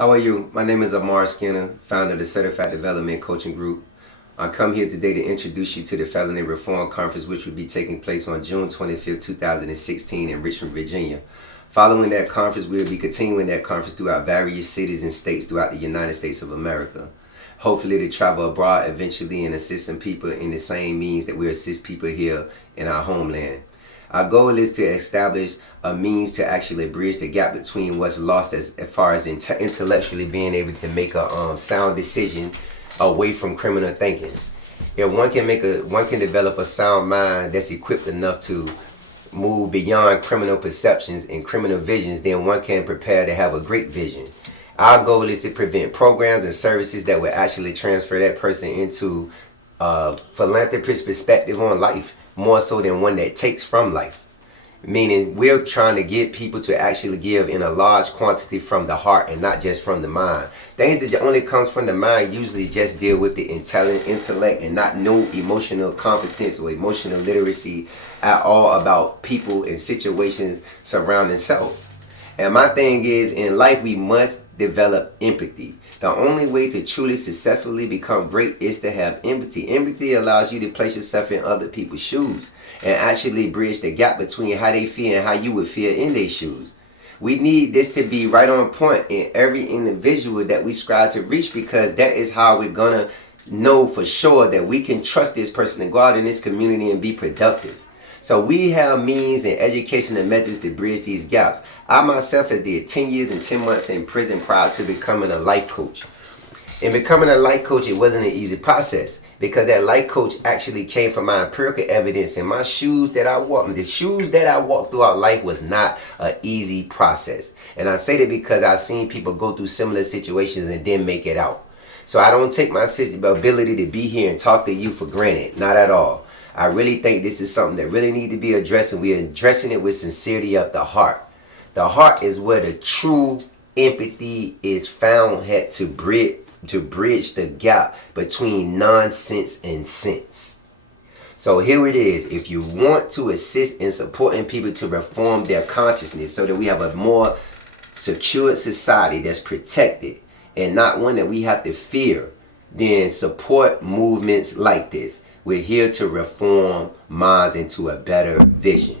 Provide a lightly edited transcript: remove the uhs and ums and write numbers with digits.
How are you? My name is Amar Skinner, founder of the Certified Development Coaching Group. I come here today to introduce you to the Felony Reform Conference, which will be taking place on June 25th, 2016 in Richmond, Virginia. Following that conference, we'll be continuing that conference throughout various cities and states throughout the United States of America. Hopefully to travel abroad eventually and assist some people in the same means that we assist people here in our homeland. Our goal is to establish a means to actually bridge the gap between what's lost as far as intellectually being able to make a sound decision away from criminal thinking. If one can develop a sound mind that's equipped enough to move beyond criminal perceptions and criminal visions, then one can prepare to have a great vision. Our goal is to prevent programs and services that will actually transfer that person into a philanthropist perspective on life, more so than one that takes from life. Meaning we're trying to get people to actually give in a large quantity from the heart and not just from the mind. Things that only comes from the mind usually just deal with the intellect and not no emotional competence or emotional literacy at all about people and situations surrounding self. And my thing is, in life we must develop empathy. The only way to truly successfully become great is to have empathy. Empathy allows you to place yourself in other people's shoes and actually bridge the gap between how they feel and how you would feel in their shoes. We need this to be right on point in every individual that we strive to reach, because that is how we're gonna know for sure that we can trust this person to go out in this community and be productive. So we have means and education and methods to bridge these gaps. I myself has did 10 years and 10 months in prison prior to becoming a life coach. In becoming a life coach, it wasn't an easy process, because that life coach actually came from my empirical evidence and my shoes that I walked. The shoes that I walked throughout life was not an easy process. And I say that because I've seen people go through similar situations and then make it out. So I don't take my ability to be here and talk to you for granted, not at all. I really think this is something that really needs to be addressed, and we are addressing it with sincerity of the heart. The heart is where the true empathy is found, had to bridge the gap between nonsense and sense. So here it is. If you want to assist in supporting people to reform their consciousness so that we have a more secure society that's protected and not one that we have to fear, then support movements like this. We're here to reform minds into a better vision.